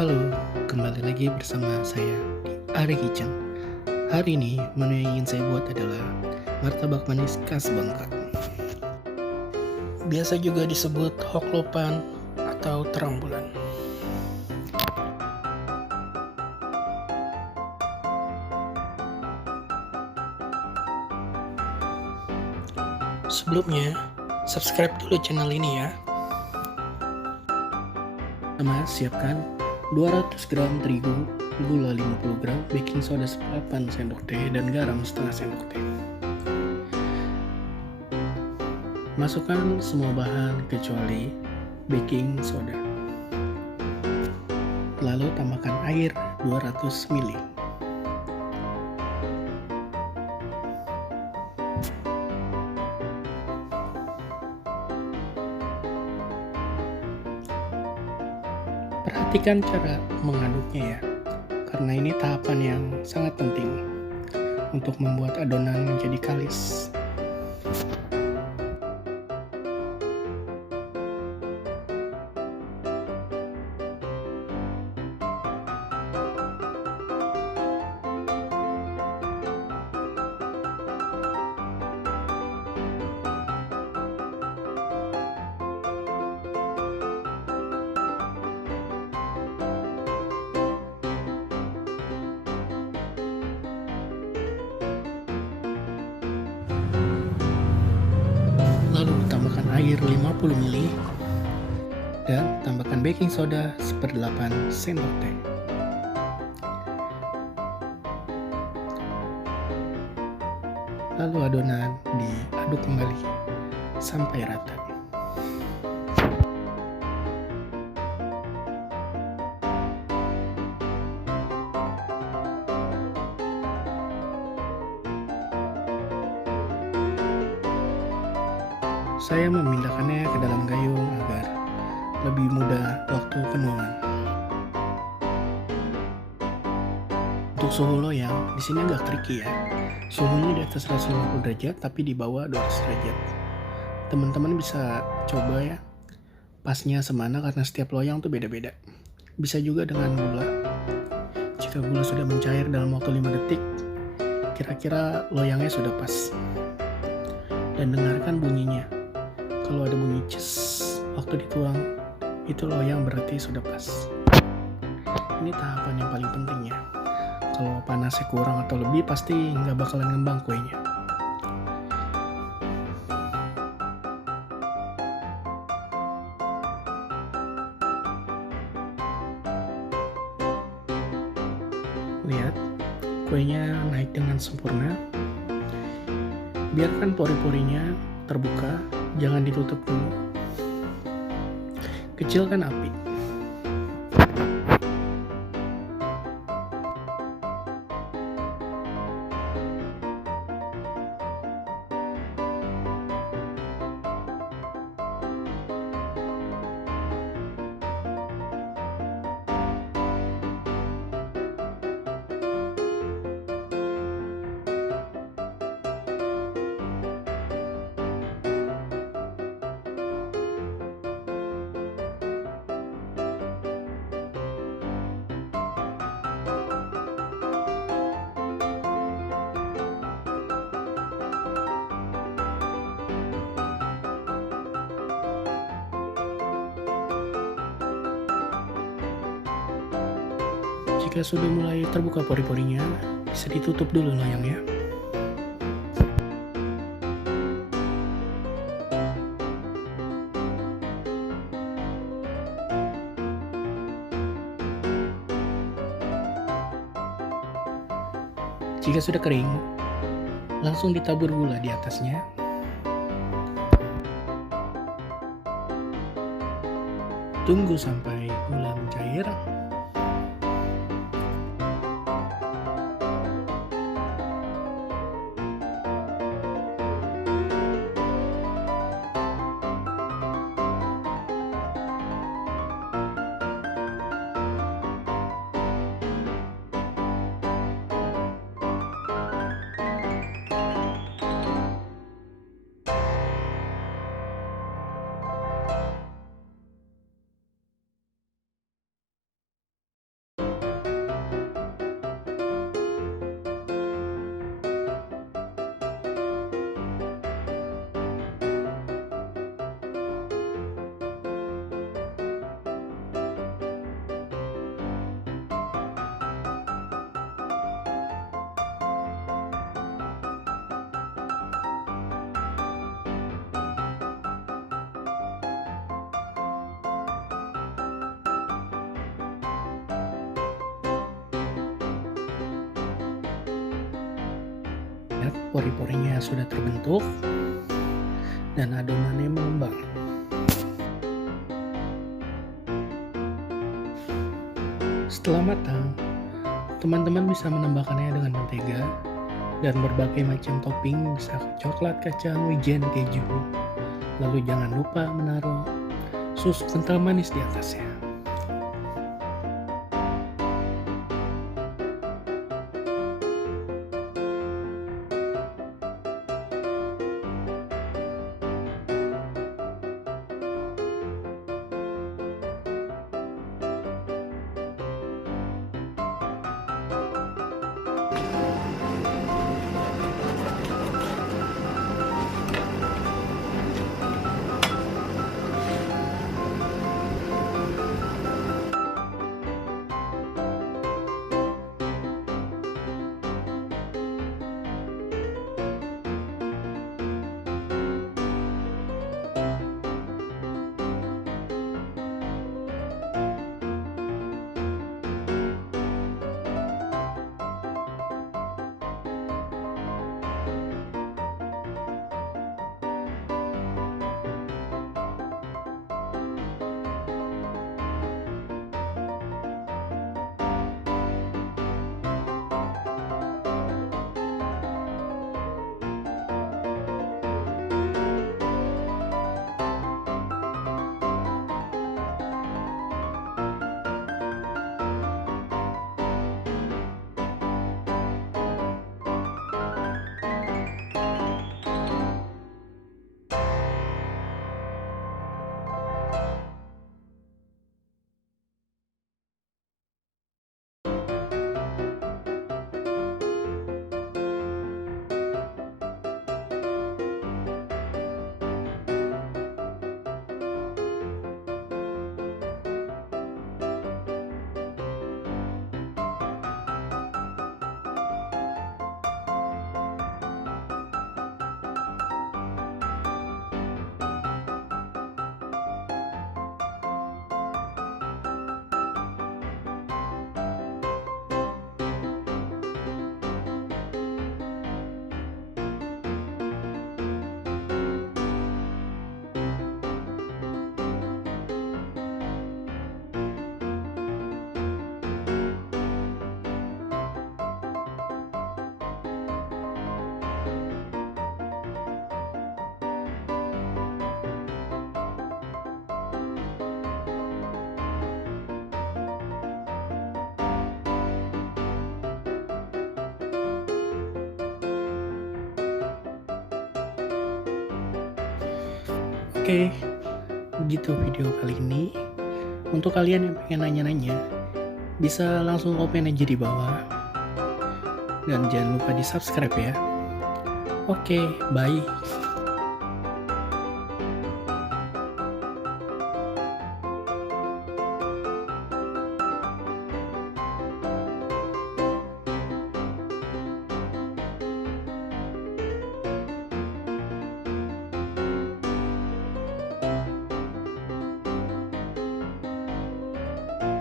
Halo, kembali lagi bersama saya di Ari Kitchen. Hari ini menu yang ingin saya buat adalah martabak manis khas Bangka. Biasa juga disebut hoklopan atau terang bulan. Sebelumnya, subscribe dulu channel ini ya. Pertama, siapkan 200 gram terigu, gula 50 gram, baking soda 8 sendok teh, dan garam setengah sendok teh. Masukkan semua bahan kecuali baking soda. Lalu tambahkan air 200 ml. Perhatikan cara mengaduknya ya, karena ini tahapan yang sangat penting untuk membuat adonan menjadi kalis. Lalu tambahkan air 50 ml dan tambahkan baking soda 1/8 sendok teh. Lalu adonan diaduk kembali sampai rata. Saya memindahkannya ke dalam gayung agar lebih mudah waktu penuangan. Untuk suhu loyang, di sini agak tricky ya. Suhunya di atas 150 derajat, tapi di bawah 200 derajat. Teman-teman bisa coba ya, pasnya semana karena setiap loyang tuh beda-beda. Bisa juga dengan gula. Jika gula sudah mencair dalam waktu 5 detik, kira-kira loyangnya sudah pas. Dan dengarkan bunyinya. Kalau ada bunyi ces waktu dituang, itu loyang berarti sudah pas. Ini tahapan yang paling penting ya. Kalau panasnya kurang atau lebih, pasti nggak bakalan ngembang kuenya. Lihat, kuenya naik dengan sempurna. Biarkan pori-porinya terbuka, jangan ditutup dulu. Kecilkan api. Jika sudah mulai terbuka pori-porinya, bisa ditutup dulu loyangnya. Jika sudah kering, langsung ditabur gula di atasnya. Tunggu sampai gula mencair. lihat pori-porinya sudah terbentuk dan adonannya mengembang. Setelah matang, teman-teman bisa menambahkannya dengan mentega dan berbagai macam topping, bisa coklat, kacang, wijen, keju. Lalu jangan lupa menaruh susu kental manis di atasnya. Oke, begitu video kali ini. Untuk kalian yang pengen nanya-nanya, bisa langsung komen aja di bawah. Dan jangan lupa di subscribe ya. Oke, bye.